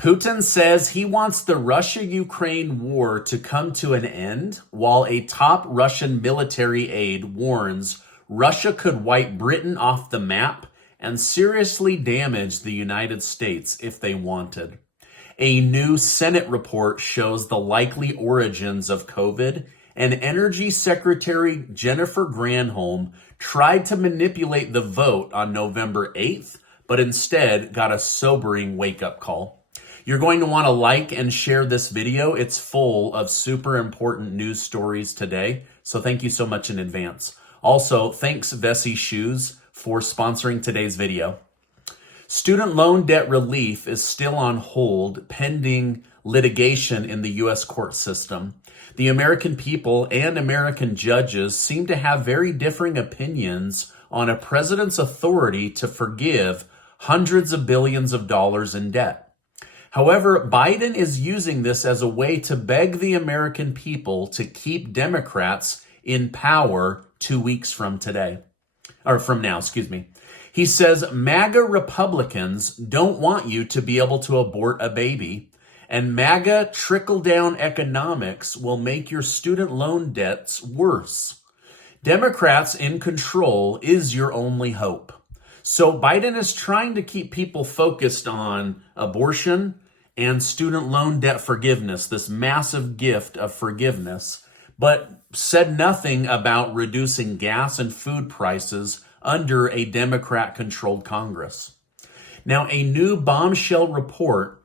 Putin says he wants the Russia-Ukraine war to come to an end, while a top Russian military aide warns Russia could wipe Britain off the map and seriously damage the United States if they wanted. A new Senate report shows the likely origins of COVID, and Energy Secretary Jennifer Granholm tried to manipulate the vote on November 8th, but instead got a sobering wake-up call. You're going to want to like and share this video. It's full of super important news stories today, so thank you so much in advance. Also, thanks Vessi Shoes for sponsoring today's video. Student loan debt relief is still on hold pending litigation in the U.S. court system. The American people and American judges seem to have very differing opinions on a president's authority to forgive hundreds of billions of dollars in debt. However, Biden is using this as a way to beg the American people to keep Democrats in power 2 weeks from now. He says MAGA Republicans don't want you to be able to abort a baby, and MAGA trickle-down economics will make your student loan debts worse. Democrats in control is your only hope. So Biden is trying to keep people focused on abortion and student loan debt forgiveness, this massive gift of forgiveness, but said nothing about reducing gas and food prices under a Democrat-controlled Congress. Now, a new bombshell report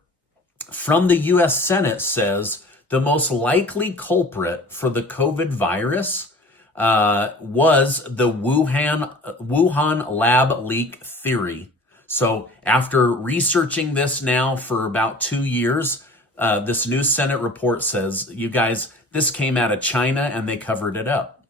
from the U.S. Senate says the most likely culprit for the COVID virus was the Wuhan lab leak theory. So after researching this now for about 2 years, this new Senate report says, you guys, this came out of China and they covered it up.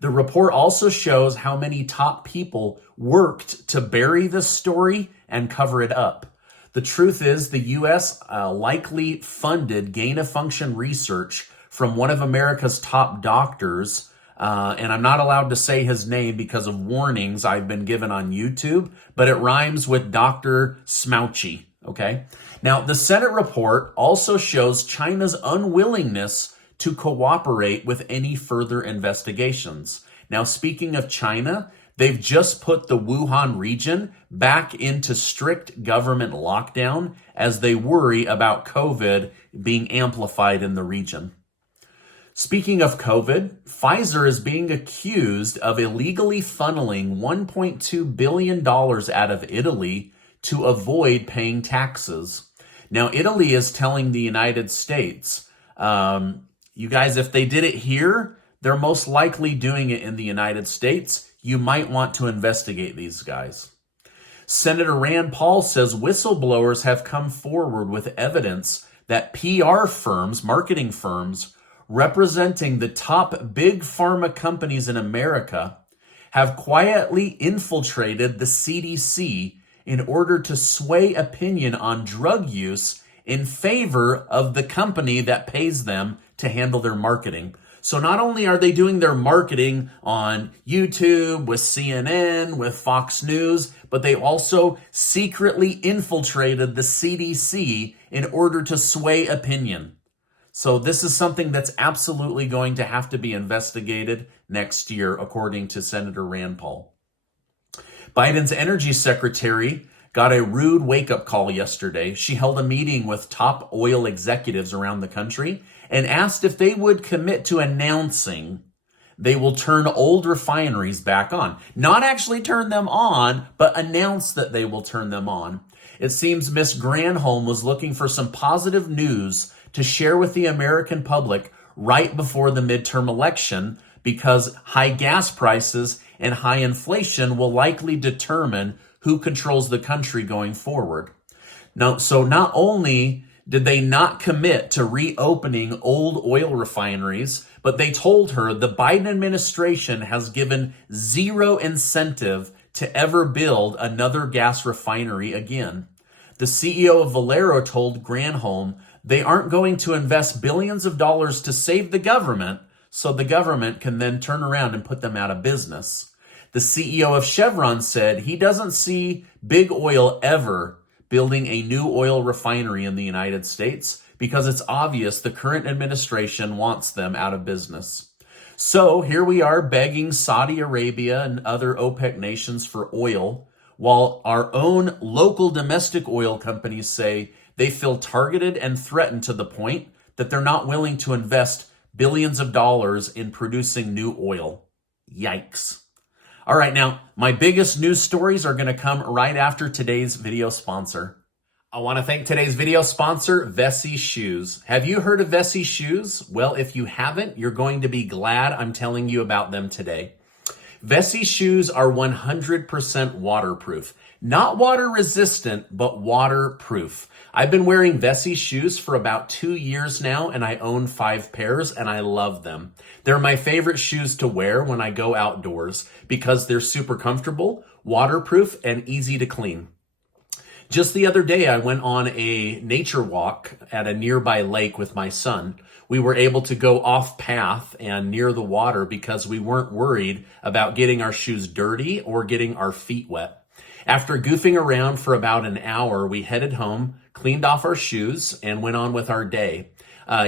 The report also shows how many top people worked to bury this story and cover it up. The truth is the U.S. likely funded gain-of-function research from one of America's top doctors, and I'm not allowed to say his name because of warnings I've been given on YouTube, but it rhymes with Dr. Smouchy, okay? Now, the Senate report also shows China's unwillingness to cooperate with any further investigations. Now, speaking of China, they've just put the Wuhan region back into strict government lockdown as they worry about COVID being amplified in the region. Speaking of COVID, Pfizer is being accused of illegally funneling $1.2 billion out of Italy to avoid paying taxes. Now, Italy is telling the United States, you guys, if they did it here, they're most likely doing it in the United States. You might want to investigate these guys. Senator Rand Paul says whistleblowers have come forward with evidence that PR firms, marketing firms, representing the top big pharma companies in America have quietly infiltrated the CDC in order to sway opinion on drug use in favor of the company that pays them to handle their marketing. So not only are they doing their marketing on YouTube, with CNN, with Fox News, but they also secretly infiltrated the CDC in order to sway opinion. So this is something that's absolutely going to have to be investigated next year, according to Senator Rand Paul. Biden's energy secretary got a rude wake-up call yesterday. She held a meeting with top oil executives around the country and asked if they would commit to announcing they will turn old refineries back on. Not actually turn them on, but announce that they will turn them on. It seems Miss Granholm was looking for some positive news to share with the American public right before the midterm election, because high gas prices and high inflation will likely determine who controls the country going forward. Now, so not only did they not commit to reopening old oil refineries, but they told her the Biden administration has given zero incentive to ever build another gas refinery again. The CEO of Valero told Granholm they aren't going to invest billions of dollars to save the government so the government can then turn around and put them out of business. The CEO of Chevron said he doesn't see big oil ever building a new oil refinery in the United States because it's obvious the current administration wants them out of business. So here we are begging Saudi Arabia and other OPEC nations for oil, while our own local domestic oil companies say they feel targeted and threatened to the point that they're not willing to invest billions of dollars in producing new oil. Yikes. All right, now, my biggest news stories are going to come right after today's video sponsor. I want to thank today's video sponsor, Vessi Shoes. Have you heard of Vessi Shoes? Well, if you haven't, you're going to be glad I'm telling you about them today. Vessi Shoes are 100% waterproof. Not water resistant, but waterproof. I've been wearing Vessi shoes for about 2 years now, and I own 5 pairs, and I love them. They're my favorite shoes to wear when I go outdoors because they're super comfortable, waterproof, and easy to clean. Just the other day, I went on a nature walk at a nearby lake with my son. We were able to go off path and near the water because we weren't worried about getting our shoes dirty or getting our feet wet. After goofing around for about an hour, we headed home, cleaned off our shoes, and went on with our day.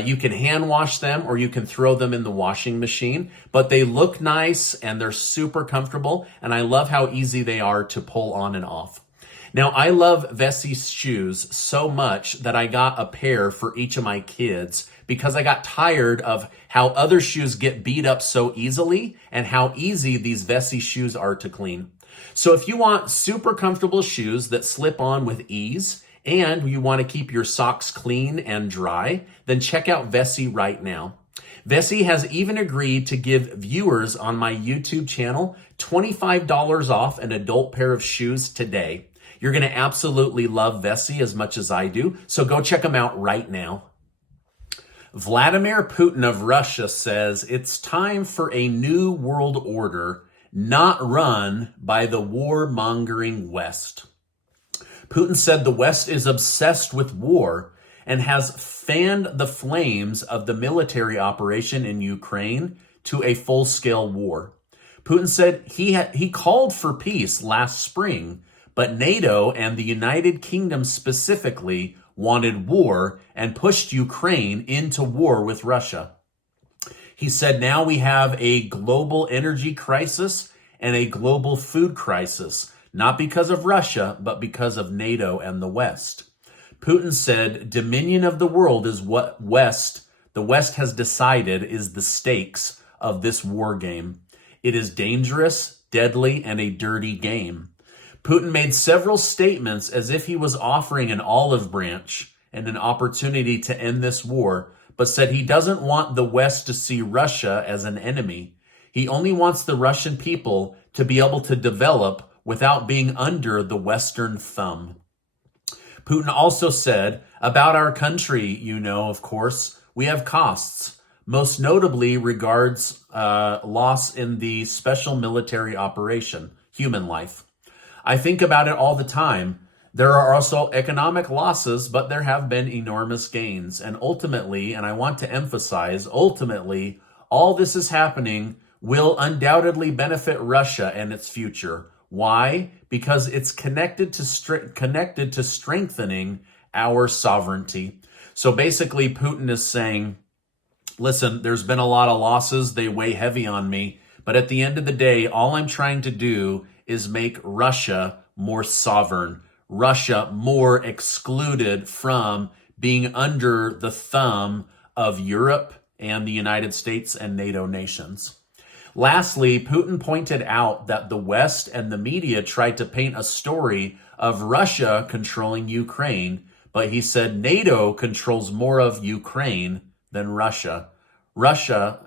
You can hand wash them or you can throw them in the washing machine, but they look nice and they're super comfortable, and I love how easy they are to pull on and off. Now, I love Vessi shoes so much that I got a pair for each of my kids because I got tired of how other shoes get beat up so easily and how easy these Vessi shoes are to clean. So if you want super comfortable shoes that slip on with ease and you want to keep your socks clean and dry, then check out Vessi right now. Vessi has even agreed to give viewers on my YouTube channel $25 off an adult pair of shoes today. You're going to absolutely love Vessi as much as I do, so go check them out right now. Vladimir Putin of Russia says it's time for a new world order, not run by the war-mongering West. Putin said the West is obsessed with war and has fanned the flames of the military operation in Ukraine to a full-scale war. Putin said he called for peace last spring, but NATO and the United Kingdom specifically wanted war and pushed Ukraine into war with Russia. He said now we have a global energy crisis and a global food crisis, not because of Russia, but because of NATO and the West. Putin said dominion of the world is what the West has decided is the stakes of this war game. It is dangerous, deadly, and a dirty game. Putin made several statements as if he was offering an olive branch and an opportunity to end this war, but said he doesn't want the West to see Russia as an enemy. He only wants the Russian people to be able to develop without being under the Western thumb. Putin also said, about our country, of course, we have costs, most notably regards loss in the special military operation, human life. I think about it all the time. There are also economic losses, but there have been enormous gains. And ultimately, and I want to emphasize, ultimately, all this is happening will undoubtedly benefit Russia and its future. Why? Because it's connected to strengthening our sovereignty. So basically, Putin is saying, listen, there's been a lot of losses. They weigh heavy on me. But at the end of the day, all I'm trying to do is make Russia more sovereign, Russia more excluded from being under the thumb of Europe and the United States and NATO nations. Lastly, Putin pointed out that the West and the media tried to paint a story of Russia controlling Ukraine, but he said NATO controls more of Ukraine than Russia. Russia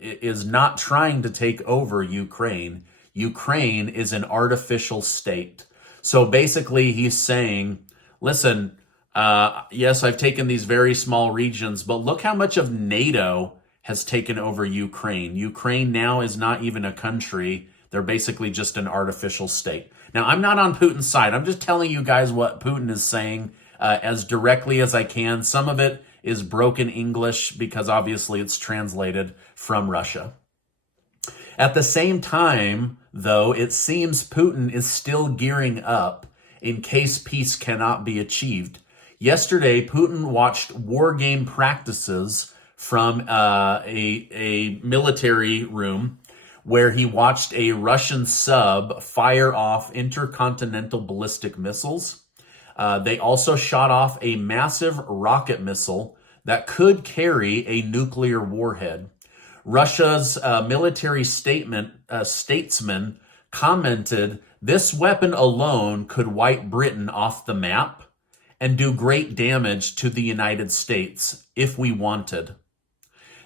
is not trying to take over Ukraine. Ukraine is an artificial state. So basically he's saying, listen, yes, I've taken these very small regions, but look how much of NATO has taken over Ukraine. Ukraine now is not even a country. They're basically just an artificial state. Now, I'm not on Putin's side. I'm just telling you guys what Putin is saying as directly as I can. Some of it is broken English because obviously it's translated from Russia. At the same time, though, it seems Putin is still gearing up in case peace cannot be achieved. Yesterday, Putin watched war game practices from a military room where he watched a Russian sub fire off intercontinental ballistic missiles. They also shot off a massive rocket missile that could carry a nuclear warhead. Russia's military statesman commented, "This weapon alone could wipe Britain off the map and do great damage to the United States if we wanted."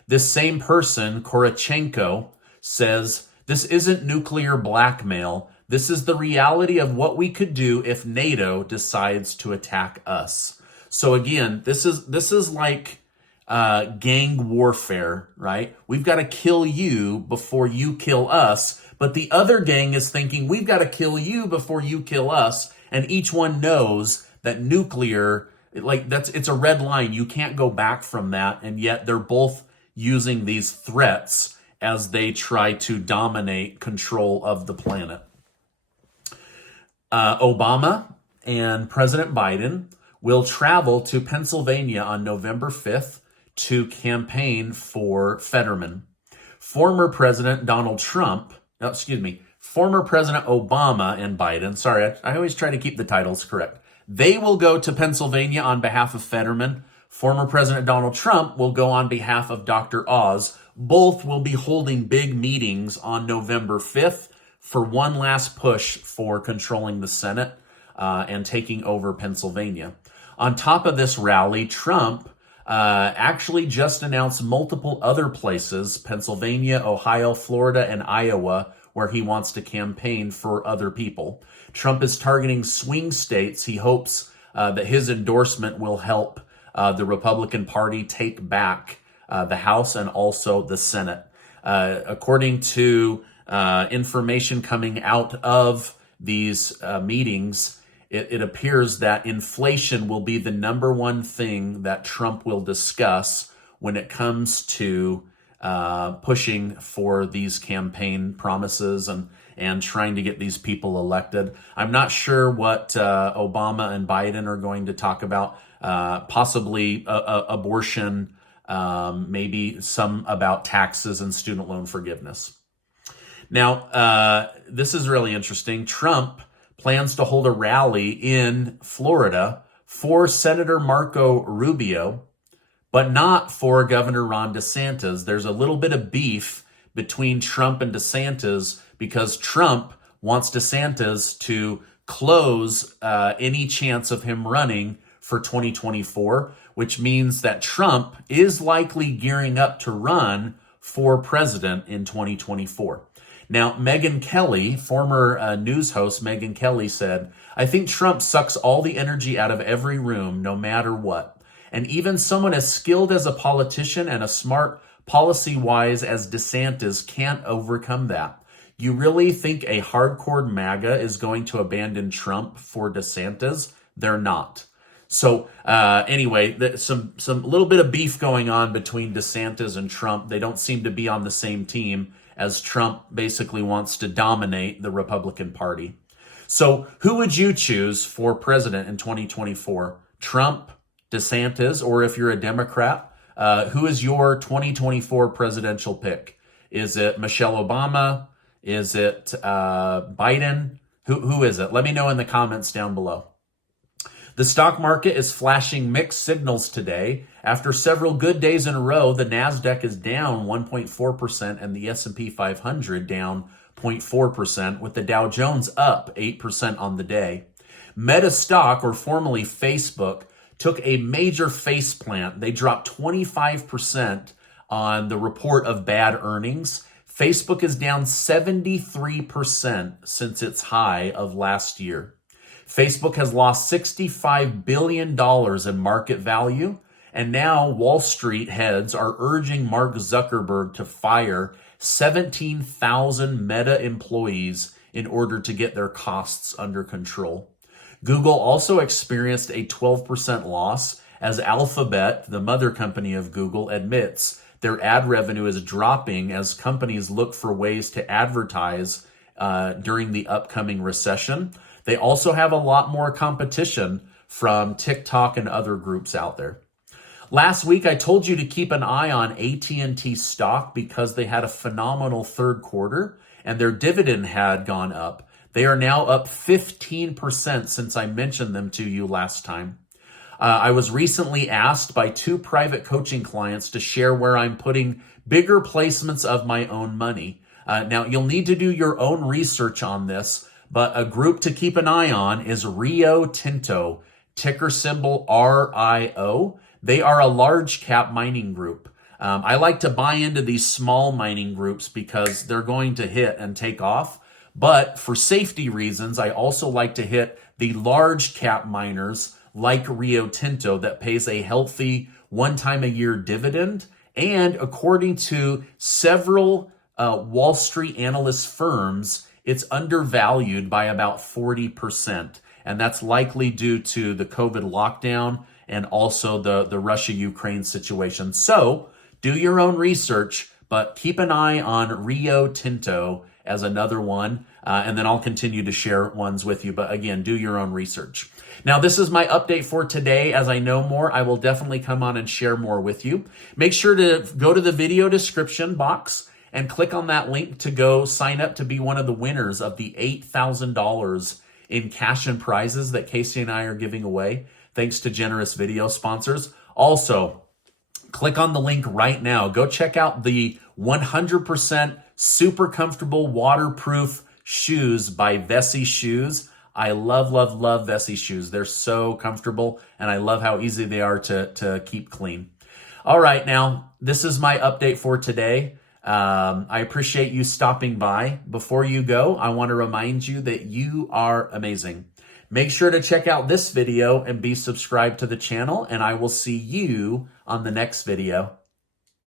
This same person, Korochenko, says, "This isn't nuclear blackmail. This is the reality of what we could do if NATO decides to attack us." So again, this is like gang warfare, right? We've got to kill you before you kill us. But the other gang is thinking, we've got to kill you before you kill us. And each one knows that nuclear, it's a red line. You can't go back from that. And yet they're both using these threats as they try to dominate control of the planet. Obama and President Biden will travel to Pennsylvania on November 5th to campaign for Fetterman. Former President Obama and Biden, sorry, I always try to keep the titles correct. They will go to Pennsylvania on behalf of Fetterman. Former President Donald Trump will go on behalf of Dr. Oz. Both will be holding big meetings on November 5th for one last push for controlling the Senate and taking over Pennsylvania. On top of this rally, Trump actually just announced multiple other places, Pennsylvania, Ohio, Florida, and Iowa, where he wants to campaign for other people. Trump is targeting swing states. He hopes that his endorsement will help the Republican Party take back the House and also the Senate. According to information coming out of these meetings, it appears that inflation will be the number one thing that Trump will discuss when it comes to pushing for these campaign promises and trying to get these people elected. I'm not sure what Obama and Biden are going to talk about, possibly abortion, maybe some about taxes and student loan forgiveness. Now, this is really interesting. Trump plans to hold a rally in Florida for Senator Marco Rubio, but not for Governor Ron DeSantis. There's a little bit of beef between Trump and DeSantis because Trump wants DeSantis to close any chance of him running for 2024, which means that Trump is likely gearing up to run for president in 2024. Now, Megyn Kelly, former news host Megyn Kelly, said, "I think Trump sucks all the energy out of every room, no matter what. And even someone as skilled as a politician and as smart policy-wise as DeSantis can't overcome that. You really think a hardcore MAGA is going to abandon Trump for DeSantis? They're not." So anyway, some little bit of beef going on between DeSantis and Trump. They don't seem to be on the same team, as Trump basically wants to dominate the Republican Party. So who would you choose for president in 2024? Trump, DeSantis, or if you're a Democrat, who is your 2024 presidential pick? Is it Michelle Obama? Is it Biden? Who is it? Let me know in the comments down below. The stock market is flashing mixed signals today. After several good days in a row, the Nasdaq is down 1.4% and the S&P 500 down 0.4%, with the Dow Jones up 8% on the day. Meta stock, or formerly Facebook, took a major faceplant. They dropped 25% on the report of bad earnings. Facebook is down 73% since its high of last year. Facebook has lost $65 billion in market value, and now Wall Street heads are urging Mark Zuckerberg to fire 17,000 Meta employees in order to get their costs under control. Google also experienced a 12% loss as Alphabet, the mother company of Google, admits their ad revenue is dropping as companies look for ways to advertise during the upcoming recession. They also have a lot more competition from TikTok and other groups out there. Last week, I told you to keep an eye on AT&T stock because they had a phenomenal third quarter and their dividend had gone up. They are now up 15% since I mentioned them to you last time. I was recently asked by 2 private coaching clients to share where I'm putting bigger placements of my own money. Now, you'll need to do your own research on this, but a group to keep an eye on is Rio Tinto, ticker symbol RIO. They are a large cap mining group. I like to buy into these small mining groups because they're going to hit and take off. But for safety reasons, I also like to hit the large cap miners like Rio Tinto that pays a healthy one-time-a-year dividend. And according to several Wall Street analyst firms, it's undervalued by about 40%. And that's likely due to the COVID lockdown and also the Russia-Ukraine situation. So do your own research, but keep an eye on Rio Tinto as another one. And then I'll continue to share ones with you. But again, do your own research. Now, this is my update for today. As I know more, I will definitely come on and share more with you. Make sure to go to the video description box and click on that link to go sign up to be one of the winners of the $8,000 in cash and prizes that Casey and I are giving away, thanks to generous video sponsors. Also, click on the link right now. Go check out the 100% super comfortable waterproof shoes by Vessi Shoes. I love, love, love Vessi shoes. They're so comfortable, and I love how easy they are to keep clean. All right, now, this is my update for today. I appreciate you stopping by. Before you go, I want to remind you that you are amazing. Make sure to check out this video and be subscribed to the channel, and I will see you on the next video.